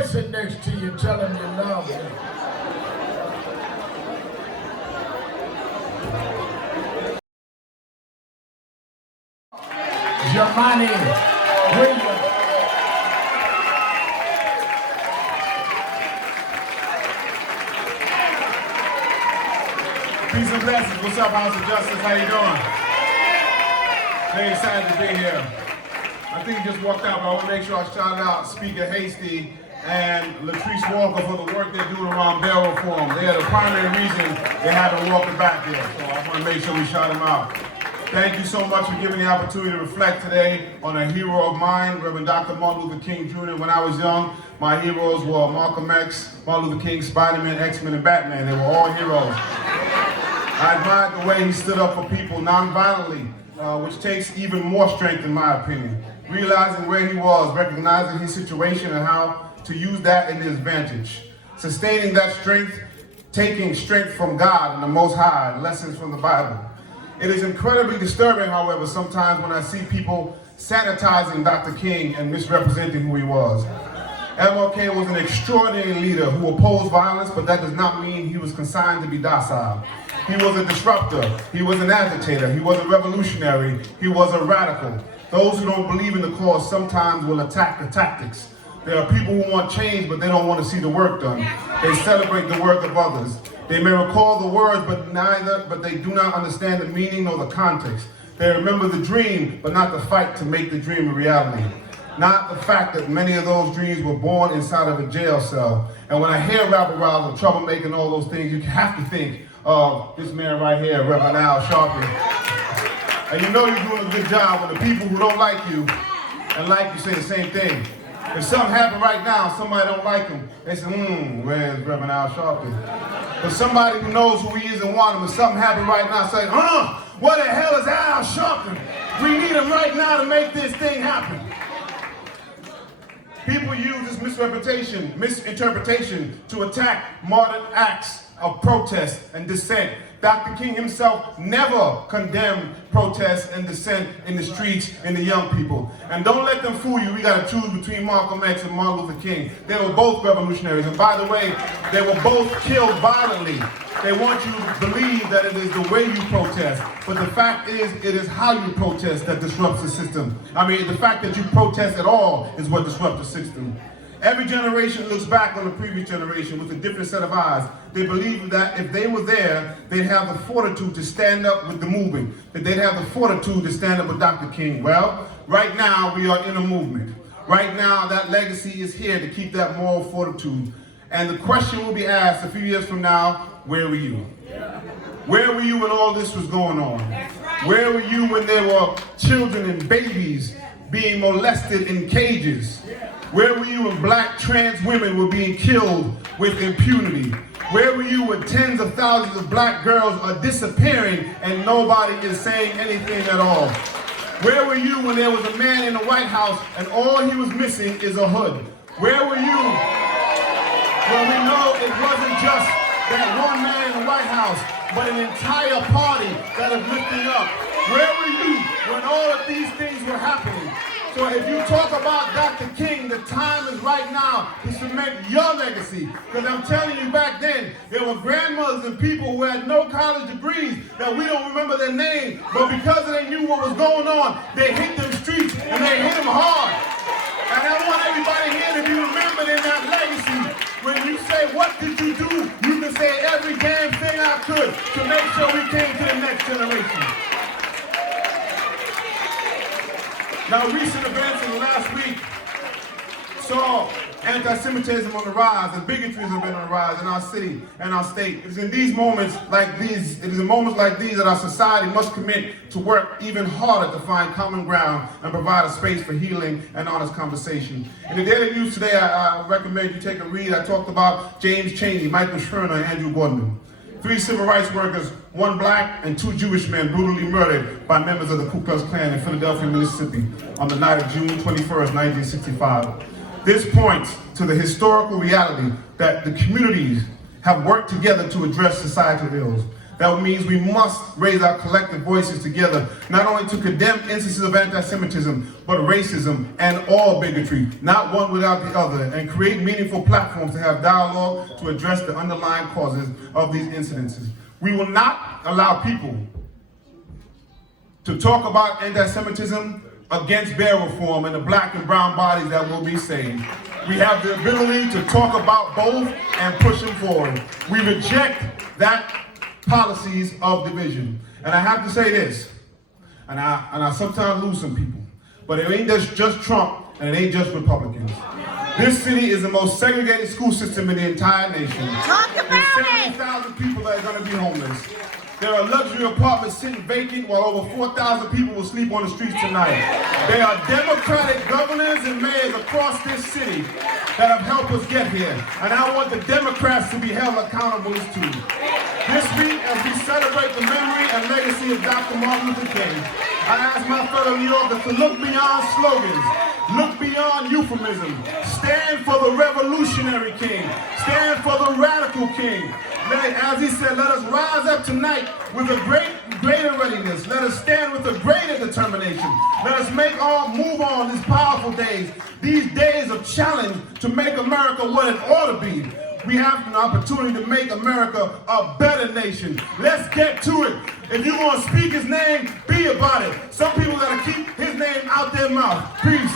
person next to you, tell him you love him. Jumaane, William. Peace and blessings. What's up, House of Justice? How you doing? Very excited to be here. I think you just walked out, but I want to make sure I shout out Speaker Hasty and Latrice Walker for the work they're doing around bail reform. They are the primary reason they haven't walked back there. So I want to make sure we shout them out. Thank you so much for giving me the opportunity to reflect today on a hero of mine, Reverend Dr. Martin Luther King Jr. When I was young, my heroes were Malcolm X, Martin Luther King, Spider-Man, X-Men, and Batman. They were all heroes. I admired the way he stood up for people non-violently, which takes even more strength in my opinion. Realizing where he was, recognizing his situation and how to use that in his advantage. Sustaining that strength, taking strength from God and the Most High, lessons from the Bible. It is incredibly disturbing, however, sometimes when I see people sanitizing Dr. King and misrepresenting who he was. MLK was an extraordinary leader who opposed violence, but that does not mean he was consigned to be docile. He was a disruptor, he was an agitator, he was a revolutionary, he was a radical. Those who don't believe in the cause sometimes will attack the tactics. There are people who want change, but they don't want to see the work done. They celebrate the work of others. They may recall the words, but they do not understand the meaning or the context. They remember the dream, but not the fight to make the dream a reality. Not the fact that many of those dreams were born inside of a jail cell. And when I hear rabble-rousing, troublemaking, and all those things, you have to think of this man right here, Reverend Sharpton. And you know you're doing a good job when the people who don't like you and like you say the same thing. If something happened right now, somebody don't like him, they say, where's Reverend Sharpton? But somebody who knows who he is and want him, if something happened right now, say, what the hell is Al Sharpton? We need him right now to make this thing happen. People use this misinterpretation to attack modern acts of protest and dissent. Dr. King himself never condemned protests and dissent in the streets and the young people. And don't let them fool you. We got to choose between Malcolm X and Martin Luther King. They were both revolutionaries. And by the way, they were both killed violently. They want you to believe that it is the way you protest. But the fact is, it is how you protest that disrupts the system. I mean, the fact that you protest at all is what disrupts the system. Every generation looks back on the previous generation with a different set of eyes. They believe that if they were there, they'd have the fortitude to stand up with the movement, that they'd have the fortitude to stand up with Dr. King. Well, right now we are in a movement. Right now that legacy is here to keep that moral fortitude. And the question will be asked a few years from now, where were you? Where were you when all this was going on? Where were you when there were children and babies being molested in cages? Where were you when black trans women were being killed with impunity? Where were you when tens of thousands of black girls are disappearing and nobody is saying anything at all? Where were you when there was a man in the White House and all he was missing is a hood? Where were you when we know it wasn't just that one man in the White House, but an entire party that is lifting up? Where were you when all of these things were happening? So if you talk about Dr. King, the time is right now to cement your legacy. Because I'm telling you, back then, there were grandmothers and people who had no college degrees that we don't remember their name, but because they knew what was going on, they hit them streets and they hit them hard. And I want everybody here to be remembered in that legacy. When you say, what did you do? You can say every damn thing I could to make sure we came to the next generation. Now, recent events in the last week saw anti-Semitism on the rise and bigotry has been on the rise in our city and our state. It is in these moments like these, that our society must commit to work even harder to find common ground and provide a space for healing and honest conversation. In the Daily News today, I recommend you take a read. I talked about James Chaney, Michael Sherner, and Andrew Gordon. 3 civil rights workers, 1 black and 2 Jewish men brutally murdered by members of the Ku Klux Klan in Philadelphia, Mississippi on the night of June 21st, 1965. This points to the historical reality that the communities have worked together to address societal ills. That means we must raise our collective voices together, not only to condemn instances of anti-Semitism, but racism and all bigotry, not one without the other, and create meaningful platforms to have dialogue to address the underlying causes of these incidences. We will not allow people to talk about anti-Semitism against bail reform and the black and brown bodies that will be saved. We have the ability to talk about both and push them forward. We reject that policies of division. And I have to say this, and I sometimes lose some people, but it ain't just Trump and it ain't just Republicans. This city is the most segregated school system in the entire nation. Talk about There's 70,000 people that are going to be homeless. There are luxury apartments sitting vacant while over 4,000 people will sleep on the streets tonight. There are Democratic governors and mayors across this city that have helped us get here. And I want the Democrats to be held accountable too. This week, as we celebrate the memory and legacy of Dr. Martin Luther King, I ask my fellow New Yorkers to look beyond slogans, look beyond euphemism, stand for the revolutionary king, stand for the radical king. As he said, let us rise up tonight with a greater readiness. Let us stand with a greater determination. Let us move on these powerful days, these days of challenge to make America what it ought to be. We have an opportunity to make America a better nation. Let's get to it. If you're going to speak his name, be about it. Some people got to keep his name out their mouth. Peace.